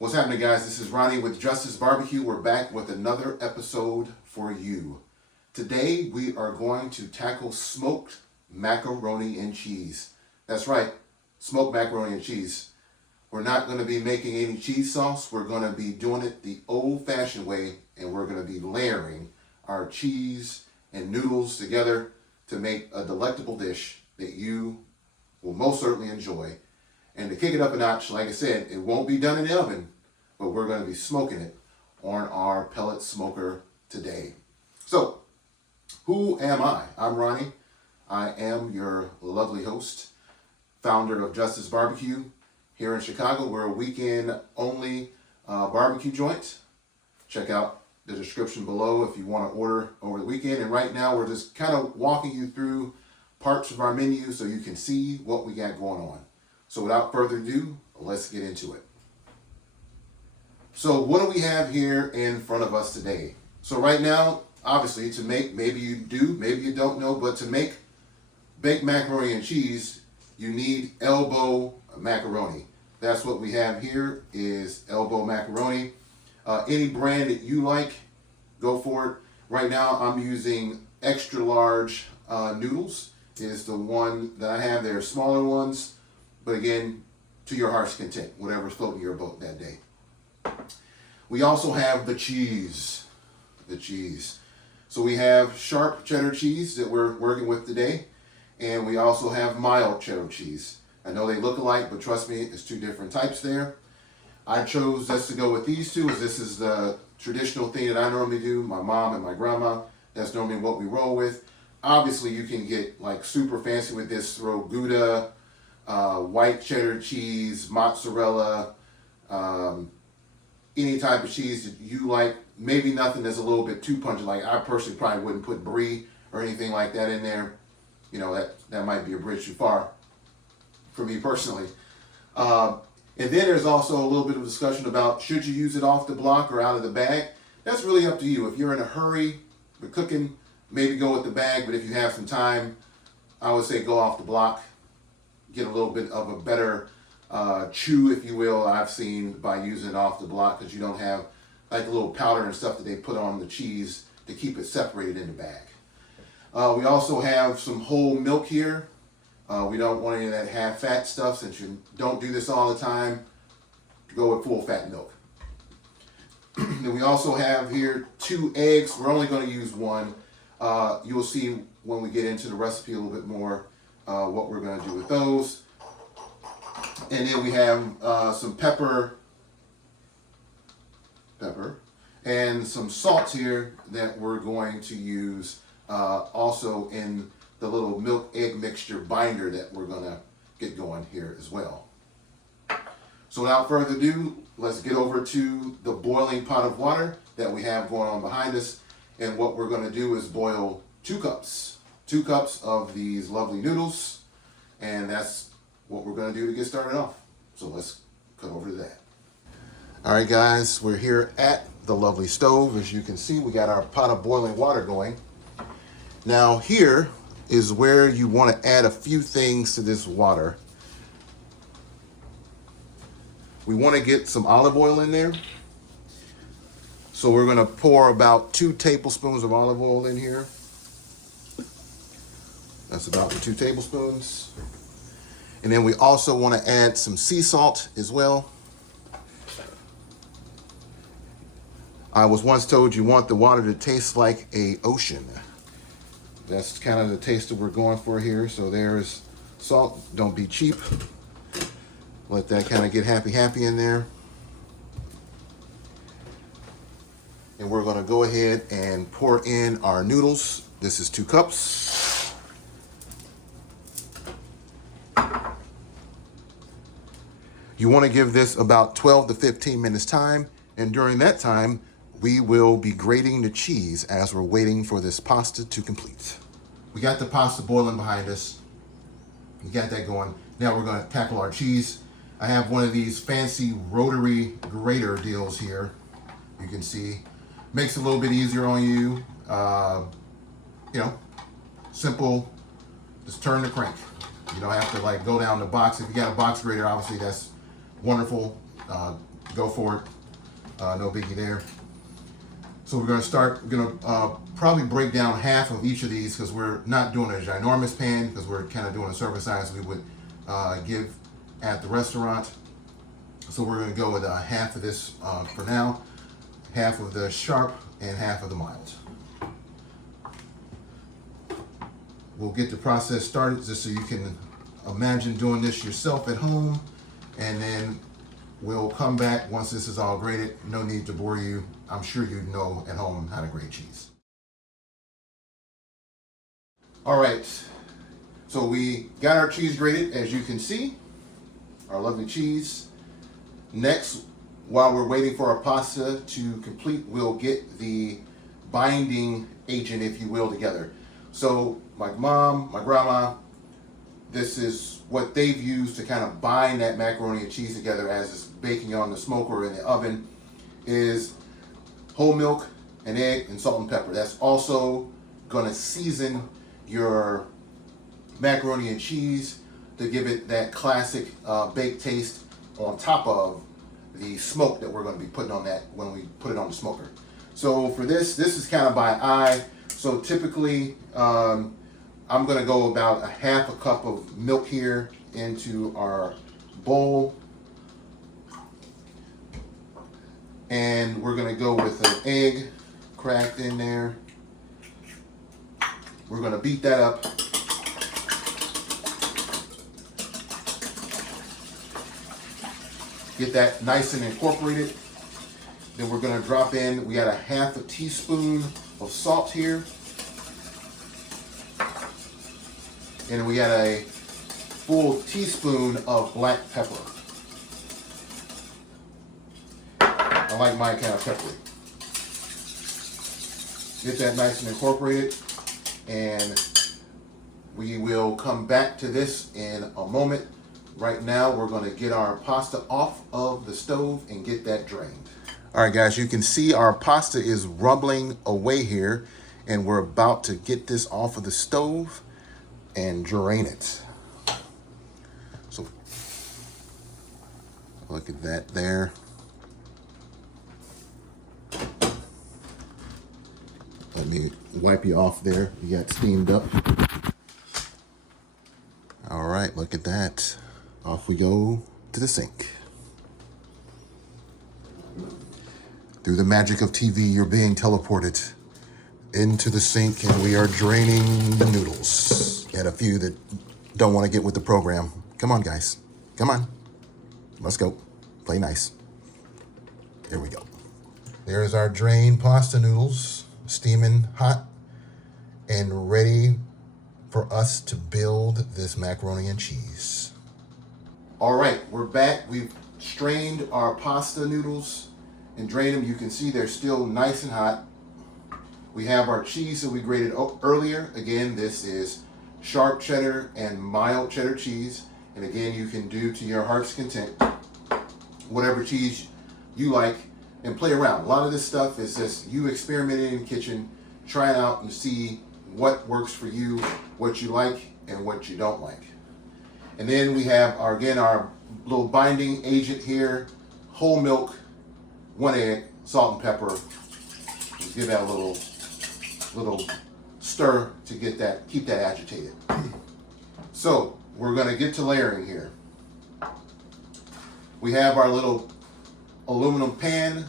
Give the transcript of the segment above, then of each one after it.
What's happening, guys? This is Ronnie with Justice BBQ. We're back with another episode for you. Today we are going to tackle smoked macaroni and cheese. That's right, smoked macaroni and cheese. We're not going to be making any cheese sauce. We're going to be doing it the old-fashioned way, and we're going to be layering our cheese and noodles together to make a delectable dish that you will most certainly enjoy. And to kick it up a notch, like I said, it won't be done in the oven, but we're going to be smoking it on our pellet smoker today. So, who am I? I'm Ronnie. I am your lovely host, founder of Justice BBQ here in Chicago. We're a weekend-only barbecue joint. Check out the description below if you want to order over the weekend. And right now, we're just kind of walking you through parts of our menu so you can see what we got going on. So without further ado, let's get into it. So what do we have here in front of us today? So right now, obviously, to make, maybe you do, maybe you don't know, but to make baked macaroni and cheese, you need elbow macaroni. That's what we have here is elbow macaroni. Any brand that you like, go for it. Right now, I'm using extra large noodles is the one that I have. There are smaller ones. But again, to your heart's content, whatever's floating your boat that day. We also have the cheese. So we have sharp cheddar cheese that we're working with today. And we also have mild cheddar cheese. I know they look alike, but trust me, it's two different types there. I chose just to go with these two as this is the traditional thing that I normally do. My mom and my grandma, that's normally what we roll with. Obviously, you can get like super fancy with this, throw Gouda, white cheddar cheese, mozzarella, any type of cheese that you like. Maybe nothing that's a little bit too pungent. Like I personally probably wouldn't put brie or anything like that in there. You know, that might be a bridge too far for me personally. And then there's also a little bit of discussion about should you use it off the block or out of the bag. That's really up to you. If you're in a hurry with cooking, maybe go with the bag. But if you have some time, I would say go off the block. Get a little bit of a better chew, if you will, I've seen by using it off the block because you don't have like a little powder and stuff that they put on the cheese to keep it separated in the bag. We also have some whole milk here. We don't want any of that half-fat stuff. Since you don't do this all the time, go with full-fat milk. Then we also have here 2 eggs. We're only going to use one. You'll see when we get into the recipe a little bit more what we're going to do with those. And then we have some pepper, and some salt here that we're going to use also in the little milk egg mixture binder that we're going to get going here as well. So without further ado, let's get over to the boiling pot of water that we have going on behind us. And what we're going to do is boil 2 cups. 2 cups of these lovely noodles, and that's what we're going to do to get started off. So let's cut over to that. All right, guys, we're here at the lovely stove. As you can see, we got our pot of boiling water going. Now here is where you want to add a few things to this water. We want to get some olive oil in there. So we're going to pour about 2 tablespoons of olive oil in here. That's about 2 tablespoons. And then we also want to add some sea salt as well. I was once told you want the water to taste like an ocean. That's kind of the taste that we're going for here. So there's salt. Don't be cheap. Let that kind of get happy in there. And we're going to go ahead and pour in our noodles. This is 2 cups. You want to give this about 12 to 15 minutes time, and during that time, we will be grating the cheese as we're waiting for this pasta to complete. We got the pasta boiling behind us. We got that going. Now we're going to tackle our cheese. I have one of these fancy rotary grater deals here. You can see, makes it a little bit easier on you. You know, simple, just turn the crank. You don't have to like go down the box. If you got a box grater, obviously that's wonderful. go for it. No biggie there. So we're going to start, we're going to probably break down half of each of these because we're not doing a ginormous pan because we're kind of doing a serving size we would give at the restaurant. So we're going to go with half of this for now, half of the sharp and half of the mild. We'll get the process started just so you can imagine doing this yourself at home, and then we'll come back once this is all grated. No need to bore you. I'm sure you know at home how to grate cheese. All right, so we got our cheese grated, as you can see, our lovely cheese. Next, while we're waiting for our pasta to complete, we'll get the binding agent, if you will, together. So my mom, my grandma, this is what they've used to kind of bind that macaroni and cheese together as it's baking on the smoker in the oven, is whole milk, an egg, and salt and pepper. That's also gonna season your macaroni and cheese to give it that classic baked taste on top of the smoke that we're going to be putting on that when we put it on the smoker. So for this is kind of by eye. So typically I'm going to go about a half a cup of milk here into our bowl, and we're going to go with an egg cracked in there. We're going to beat that up. Get that nice and incorporated. Then we're going to drop in, we got a half a teaspoon of salt here. And we got a full teaspoon of black pepper. I like mine kind of peppery. Get that nice and incorporated, and we will come back to this in a moment. Right now, we're going to get our pasta off of the stove and get that drained. All right, guys, you can see our pasta is rumbling away here, and we're about to get this off of the stove and drain it. So, look at that there. Let me wipe you off there. You got steamed up. All right, look at that. Off we go to the sink. Through the magic of TV, you're being teleported into the sink, and we are draining the noodles. Got a few that don't want to get with the program. Come on, guys. Come on. Let's go. Play nice. Here we go. There's our drained pasta noodles, steaming hot and ready for us to build this macaroni and cheese. All right, we're back. We've strained our pasta noodles and drained them. You can see they're still nice and hot. We have our cheese that we grated earlier. Again, this is sharp cheddar and mild cheddar cheese. And again, you can do to your heart's content whatever cheese you like and play around. A lot of this stuff is just you experimenting in the kitchen, try it out and see what works for you, what you like and what you don't like. And then we have our little binding agent here, whole milk, 1 egg, salt and pepper. Just give that a little stir to keep that agitated. So we're gonna get to layering here. We have our little aluminum pan.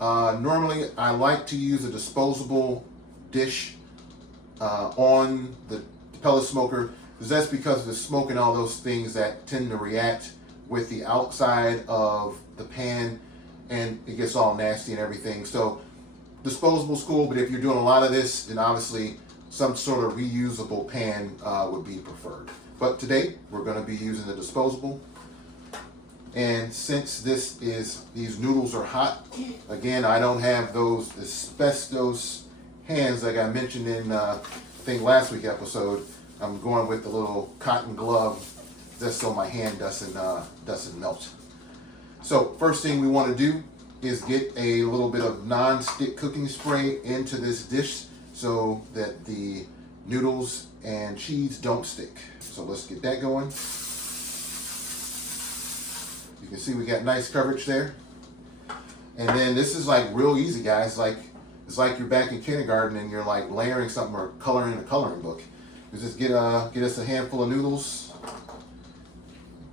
Normally I like to use a disposable dish on the pellet smoker, that's because of the smoke and all those things that tend to react with the outside of the pan, and it gets all nasty and everything. So disposable's cool, but if you're doing a lot of this, then obviously some sort of reusable pan would be preferred. But today we're going to be using the disposable. And since these noodles are hot, again, I don't have those asbestos hands like I mentioned in I think last week's episode. I'm going with the little cotton glove just so my hand doesn't melt. So first thing we want to do is get a little bit of non-stick cooking spray into this dish so that the noodles and cheese don't stick. So let's get that going. You can see we got nice coverage there. And then this is like real easy, guys. It's like you're back in kindergarten and you're like layering something or coloring in a coloring book. You just get us a handful of noodles.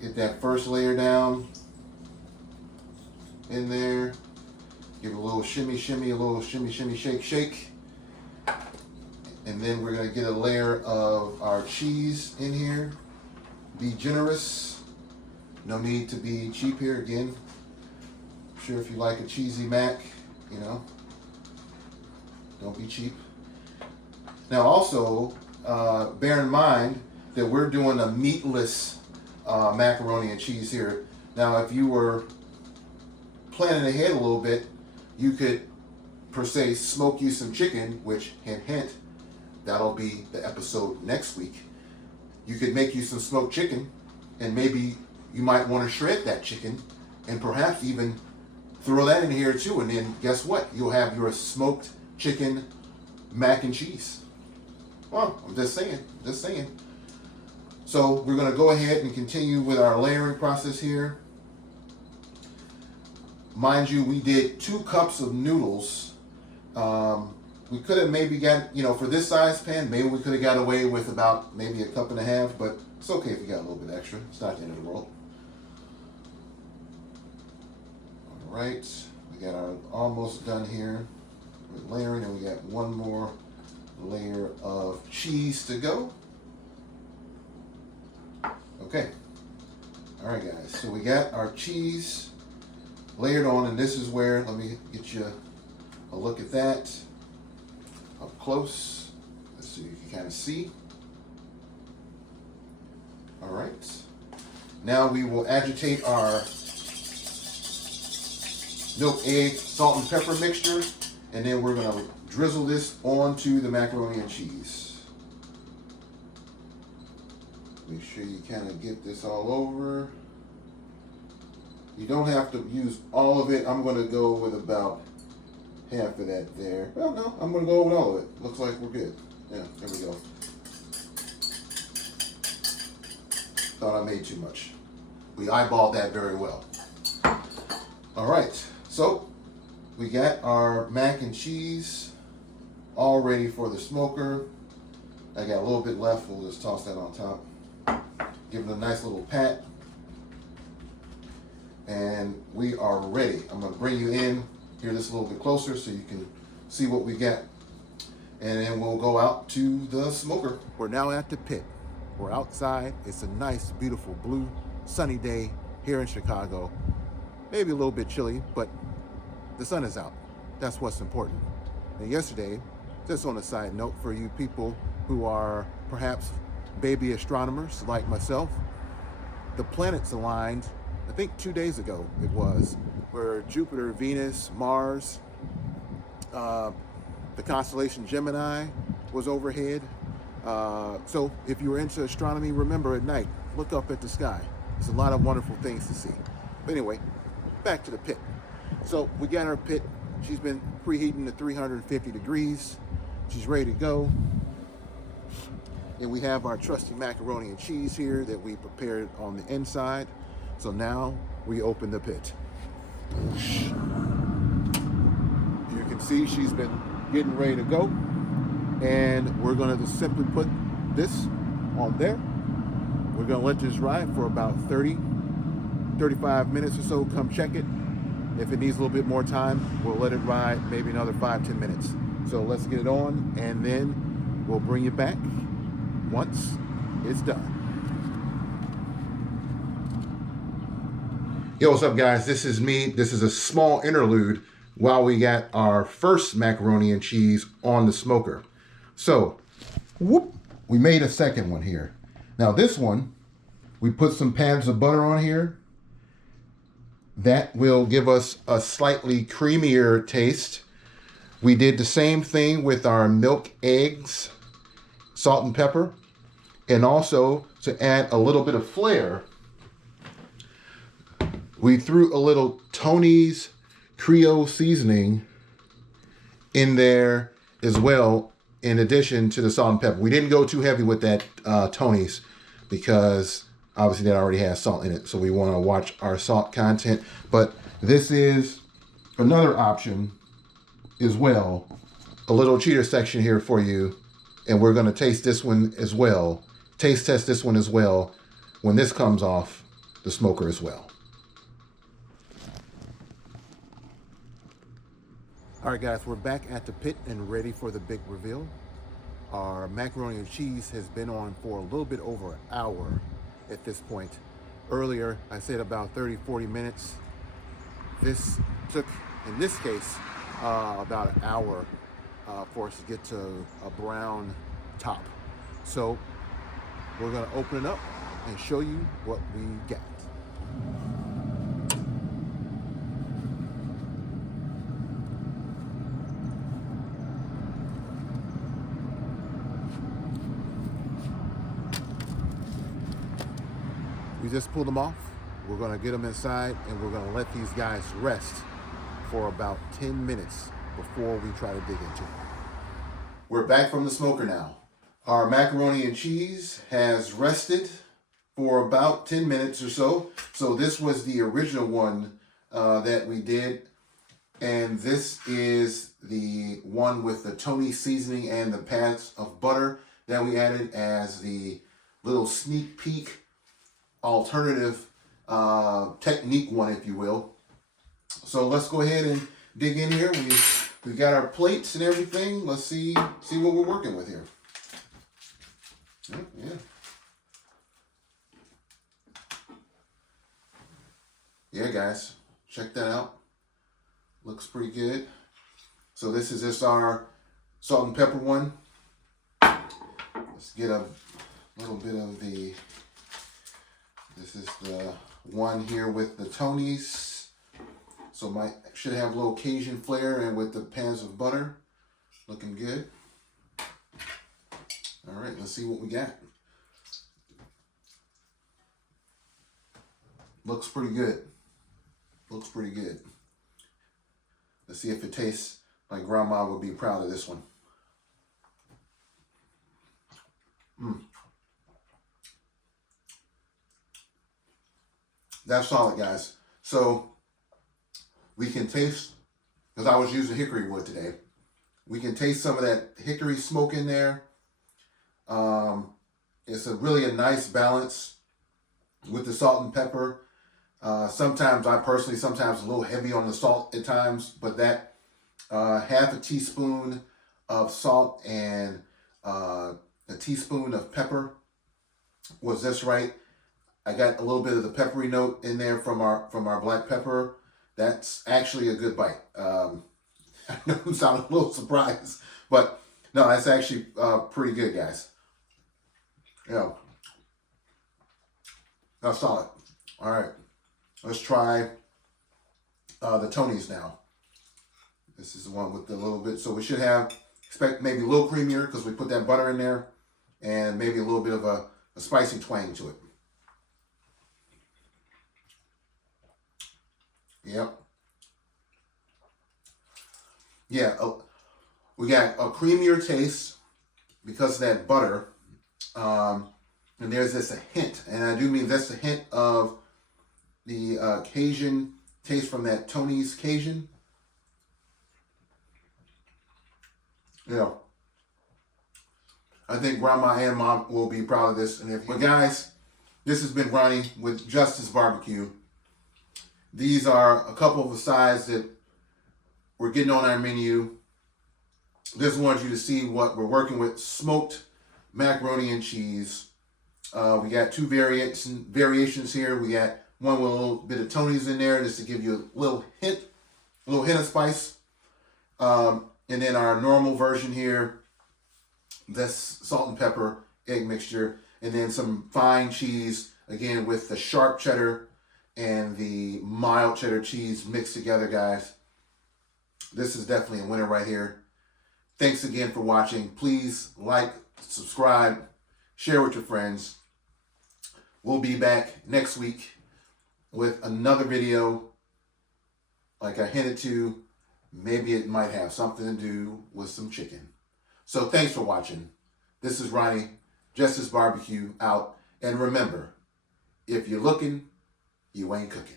Get that first layer down in there. Give it a little shimmy, shimmy, a little shimmy, shimmy, shake, shake. And then we're gonna get a layer of our cheese in here. Be generous. No need to be cheap here again. I'm sure if you like a cheesy mac, you know, don't be cheap. Now also, bear in mind that we're doing a meatless macaroni and cheese here. Now if you were planning ahead a little bit, you could per se smoke you some chicken, which hint hint, that'll be the episode next week. You could make you some smoked chicken, and maybe you might want to shred that chicken and perhaps even throw that in here too, and then guess what? You'll have your smoked chicken mac and cheese. Well, I'm just saying. So we're gonna go ahead and continue with our layering process here. Mind you, we did 2 cups of noodles. We could have maybe got, for this size pan, maybe we could have got away with about maybe a cup and a half, but it's okay if you got a little bit extra. It's not the end of the world. All right, we got our almost done here with layering, and we got one more layer of cheese to go. Okay. All right, guys. So we got our cheese layered on, and this is where, let me get you a look at that up close. Let's see if you can kind of see. All right. Now we will agitate our milk, egg, salt, and pepper mixture, and then we're gonna drizzle this onto the macaroni and cheese. Make sure you kind of get this all over. You don't have to use all of it. I'm gonna go with about half of that there. Well, no, I'm gonna go with all of it. Looks like we're good. Yeah, there we go. Thought I made too much. We eyeballed that very well. All right, so we got our mac and cheese all ready for the smoker. I got a little bit left. We'll just toss that on top. Give it a nice little pat. And we are ready. I'm gonna bring you in here this a little bit closer so you can see what we got. And then we'll go out to the smoker. We're now at the pit. We're outside. It's a nice, beautiful, blue, sunny day here in Chicago. Maybe a little bit chilly, but the sun is out. That's what's important. And yesterday, just on a side note for you people who are perhaps baby astronomers like myself, the planets aligned, I think 2 days ago it was, where Jupiter, Venus, Mars, the constellation Gemini was overhead. So if you were into astronomy, remember at night, look up at the sky. There's a lot of wonderful things to see. But anyway, back to the pit. So we got our pit. She's been preheating to 350 degrees. She's ready to go. And we have our trusty macaroni and cheese here that we prepared on the inside. So now we open the pit. You can see she's been getting ready to go. And we're gonna just simply put this on there. We're gonna let this ride for about 35 minutes or so. Come check it. If it needs a little bit more time, we'll let it ride maybe another 5-10 minutes. So let's get it on, and then we'll bring you back once it's done. Yo, what's up, guys? This is me. This is a small interlude while we got our first macaroni and cheese on the smoker. So, whoop, we made a second one here. Now this one, we put some pads of butter on here. That will give us a slightly creamier taste. We did the same thing with our milk, eggs, salt and pepper. And also, to add a little bit of flair, we threw a little Tony's Creole seasoning in there as well, in addition to the salt and pepper. We didn't go too heavy with that Tony's because obviously that already has salt in it. So we want to watch our salt content. But this is another option as well, a little cheater section here for you, and we're going to taste this one as well. Taste test this one as well when this comes off the smoker as well. All right, guys, we're back at the pit and ready for the big reveal. Our macaroni and cheese has been on for a little bit over an hour at this point. Earlier, I said about 30-40 minutes. This took, in this case, about an hour for us to get to a brown top. So we're gonna open it up and show you what we got. We just pulled them off. We're gonna get them inside and we're gonna let these guys rest for about 10 minutes before we try to dig into it. We're back from the smoker now. Our macaroni and cheese has rested for about 10 minutes or so. So this was the original one that we did. And this is the one with the Tony seasoning and the pads of butter that we added as the little sneak peek alternative technique one, if you will. So let's go ahead and dig in here. We've got our plates and everything. Let's see what we're working with here. Yeah, guys, check that out. Looks pretty good. So this is just our salt and pepper one. Let's get a little bit of the, this is the one here with the Tonys. So should have a little Cajun flair and with the pans of butter. Looking good. All right, let's see what we got. Looks pretty good. Looks pretty good. Let's see if it tastes like Grandma would be proud of this one. That's solid, guys. So we can taste, because I was using hickory wood today, we can taste some of that hickory smoke in there. It's really a nice balance with the salt and pepper. Sometimes sometimes a little heavy on the salt at times, but that half a teaspoon of salt and a teaspoon of pepper was just right. I got a little bit of the peppery note in there from our black pepper. That's actually a good bite. I know you sound a little surprised, but no, that's actually pretty good, guys. Yeah, that's solid. All right, let's try the Tonys now. This is the one with the little bit. So we should expect maybe a little creamier because we put that butter in there, and maybe a little bit of a spicy twang to it. Yep. Yeah, we got a creamier taste because of that butter. And there's just a hint, and I do mean that's a hint of the Cajun taste from that Tony's Cajun. Yeah. I think Grandma and Mom will be proud of this. But guys, this has been Ronnie with Justice BBQ. These are a couple of the sides that we're getting on our menu. Just wanted you to see what we're working with. Smoked macaroni and cheese. We got two variations here. We got one with a little bit of Tony's in there just to give you a little hint of spice. And then our normal version here, that's salt and pepper egg mixture. And then some fine cheese, again, with the sharp cheddar and the mild cheddar cheese mixed together, guys. This is definitely a winner right here. Thanks again for watching. Please like, subscribe, share with your friends. We'll be back next week with another video. Like I hinted to, maybe it might have something to do with some chicken. So thanks for watching. This is Ronnie, Justice BBQ out. And remember, if you're looking, you ain't cooking.